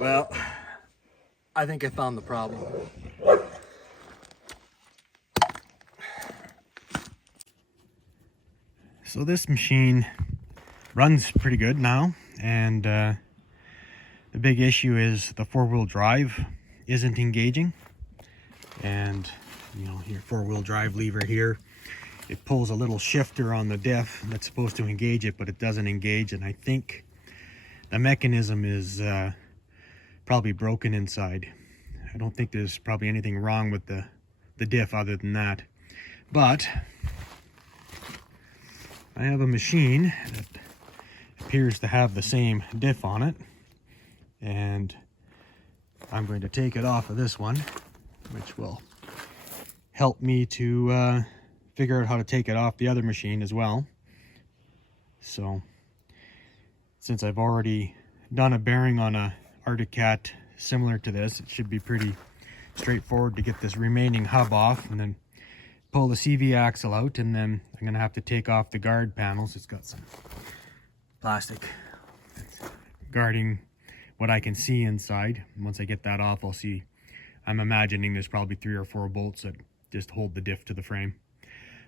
Well, I think I found the problem. So this machine runs pretty good now, and the big issue is the four-wheel drive isn't engaging. And you know, here, four-wheel drive lever here, it pulls a little shifter on the diff that's supposed to engage it, but it doesn't engage. And I think the mechanism is probably broken inside. I don't think there's probably anything wrong with the diff other than that. But I have a machine that appears to have the same diff on it, and I'm going to take it off of this one, which will help me to figure out how to take it off the other machine as well. So since I've already done a bearing on a Arctic Cat similar to this, it should be pretty straightforward to get this remaining hub off and then pull the CV axle out. And then I'm going to have to take off the guard panels. It's got some plastic guarding what I can see inside. Once I get that off, I'll see. I'm imagining there's probably 3 or 4 bolts that just hold the diff to the frame.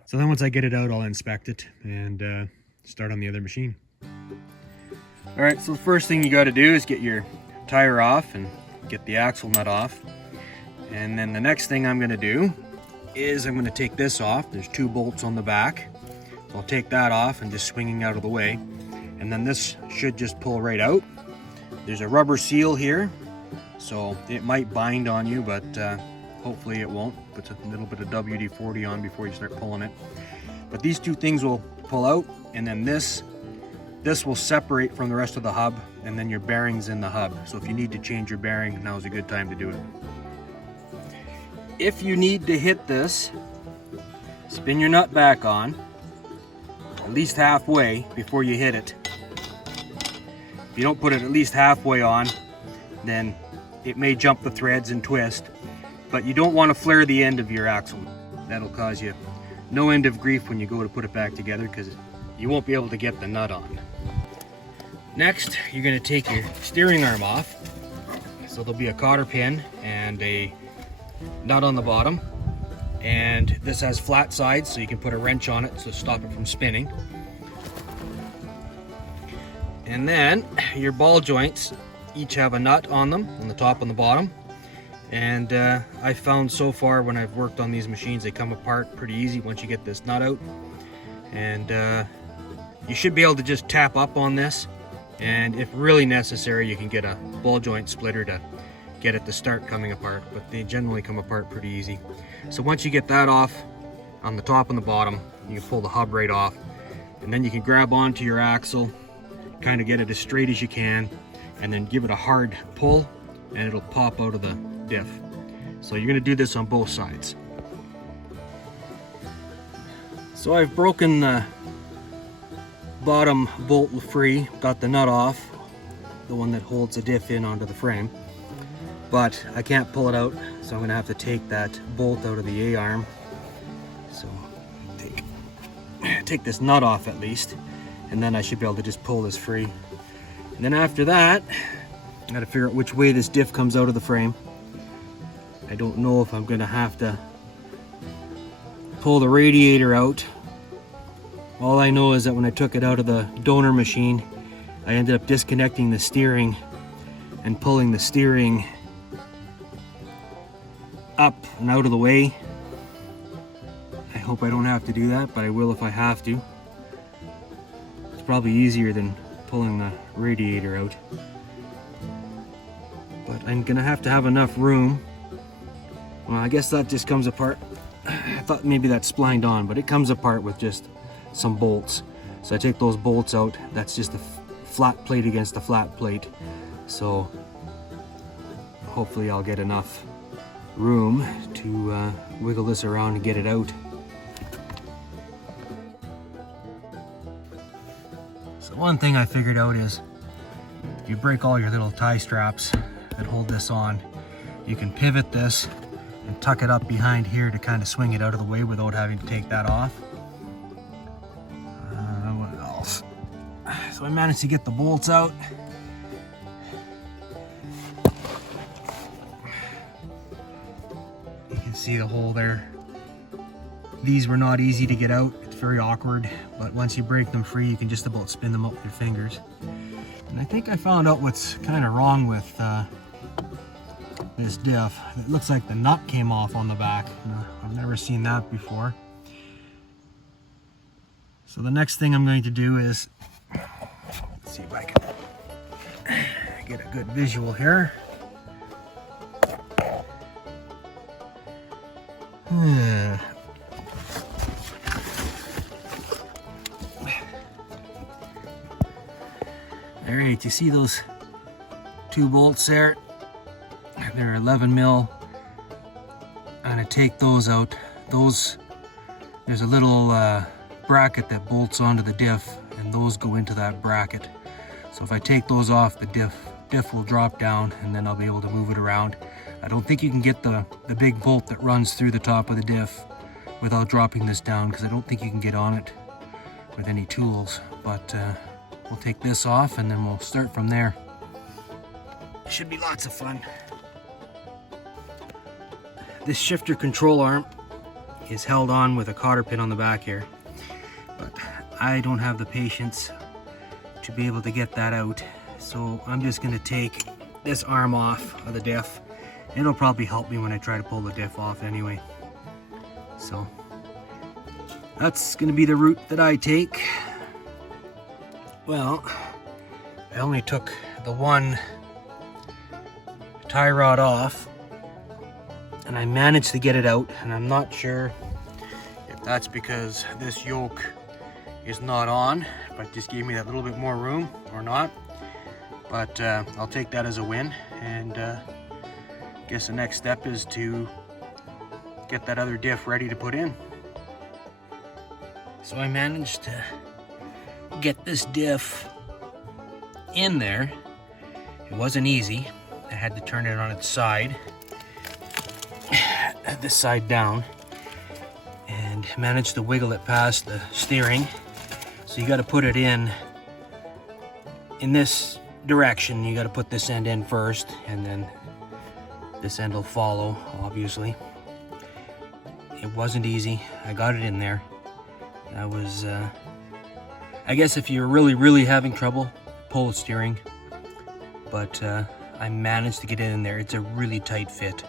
So then once I get it out, I'll inspect it and start on the other machine. All right, so the first thing you got to do is get your tire off and get the axle nut off. And then the next thing I'm going to do is I'm going to take this off. There's 2 bolts on the back. So I'll take that off and just swinging out of the way. And then this should just pull right out. There's a rubber seal here, so it might bind on you, but hopefully it won't. Put a little bit of WD-40 on before you start pulling it. But these 2 things will pull out, and then this will separate from the rest of the hub, and then your bearing's in the hub. So if you need to change your bearing, now's a good time to do it. If you need to hit this, spin your nut back on, at least halfway before you hit it. If you don't put it at least halfway on, then it may jump the threads and twist, but you don't want to flare the end of your axle. That'll cause you no end of grief when you go to put it back together, because you won't be able to get the nut on. Next, you're going to take your steering arm off. So there'll be a cotter pin and a nut on the bottom, and this has flat sides, so you can put a wrench on it to stop it from spinning. And then your ball joints each have a nut on them, on the top and the bottom. And I found so far when I've worked on these machines, they come apart pretty easy once you get this nut out. And you should be able to just tap up on this, and if really necessary, you can get a ball joint splitter to get it to start coming apart, but they generally come apart pretty easy. So once you get that off on the top and the bottom, you can pull the hub right off, and then you can grab onto your axle, kind of get it as straight as you can, and then give it a hard pull, and it'll pop out of the diff. So you're going to do this on both sides. So I've broken the bottom bolt free, got the nut off, the one that holds the diff in onto the frame, but I can't pull it out, so I'm going to have to take that bolt out of the A-arm. So take this nut off at least, and then I should be able to just pull this free. And then after that, I got to figure out which way this diff comes out of the frame. I don't know if I'm going to have to pull the radiator out. All I know is that when I took it out of the donor machine, I ended up disconnecting the steering and pulling the steering up and out of the way. I hope I don't have to do that, but I will if I have to. It's probably easier than pulling the radiator out. But I'm gonna have to have enough room. Well, I guess that just comes apart. I thought maybe that's splined on, but it comes apart with just some bolts. So I take those bolts out. That's just a flat plate against a flat plate. So hopefully I'll get enough room to wiggle this around and get it out. So one thing I figured out is if you break all your little tie straps that hold this on, you can pivot this and tuck it up behind here to kind of swing it out of the way without having to take that off. What else? So I managed to get the bolts out. See the hole there? These were not easy to get out. It's very awkward, but once you break them free, you can just about spin them up with your fingers. And I think I found out what's kind of wrong with this diff. It looks like the nut came off on the back. I've never seen that before. So the next thing I'm going to do is, let's see if I can get a good visual here. All right, you see those two bolts there? They're 11 mil. I'm gonna take those out. There's a little bracket that bolts onto the diff, and those go into that bracket. So if I take those off, the diff will drop down, and then I'll be able to move it around. I don't think you can get the big bolt that runs through the top of the diff without dropping this down, because I don't think you can get on it with any tools. But we'll take this off, and then we'll start from there. Should be lots of fun. This shifter control arm is held on with a cotter pin on the back here, but I don't have the patience to be able to get that out, so I'm just going to take this arm off of the diff. It'll probably help me when I try to pull the diff off anyway. So that's going to be the route that I take. Well, I only took the one tie rod off, and I managed to get it out, and I'm not sure if that's because this yoke is not on, but just gave me that little bit more room or not. But I'll take that as a win, and guess the next step is to get that other diff ready to put in. So I managed to get this diff in there. It wasn't easy. I had to turn it on its side, this side down, and managed to wiggle it past the steering. So you got to put it in this direction. You got to put this end in first, and then this end will follow, obviously. It wasn't easy. I got it in there. That was, I guess if you're really having trouble, pull the steering. But I managed to get it in there. It's a really tight fit.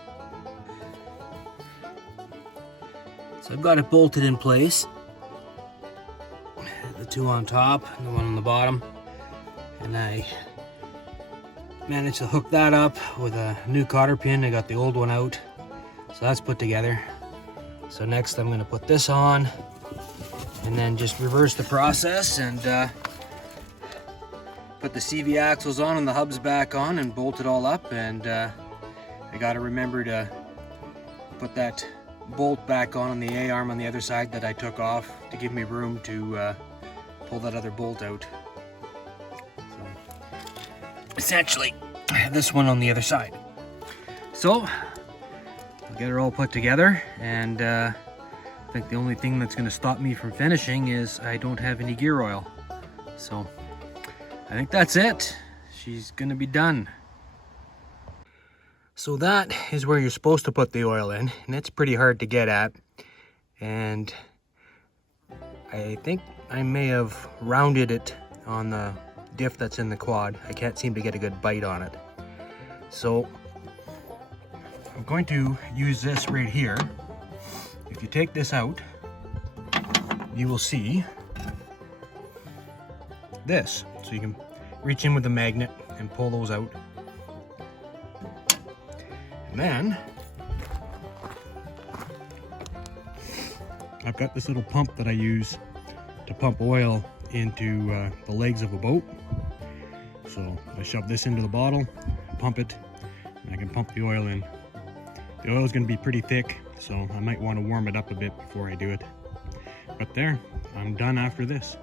So I've got it bolted in place. The two on top and the one on the bottom. And I managed to hook that up with a new cotter pin. I got the old one out. So that's put together. So next I'm going to put this on, and then just reverse the process and put the CV axles on and the hubs back on and bolt it all up. And I got to remember to put that bolt back on the A-arm on the other side that I took off to give me room to pull that other bolt out. So essentially this one on the other side. So I'll get it all put together, and I think the only thing that's going to stop me from finishing is I don't have any gear oil. So I think that's it. She's going to be done. So that is where you're supposed to put the oil in, and it's pretty hard to get at. And I think I may have rounded it on the diff that's in the quad. I can't seem to get a good bite on it. So I'm going to use this right here. If you take this out, you will see this. So you can reach in with the magnet and pull those out. And then I've got this little pump that I use to pump oil into the legs of a boat. So I shove this into the bottle, pump it, and I can pump the oil in. The oil is going to be pretty thick, so I might want to warm it up a bit before I do it. But there, I'm done after this.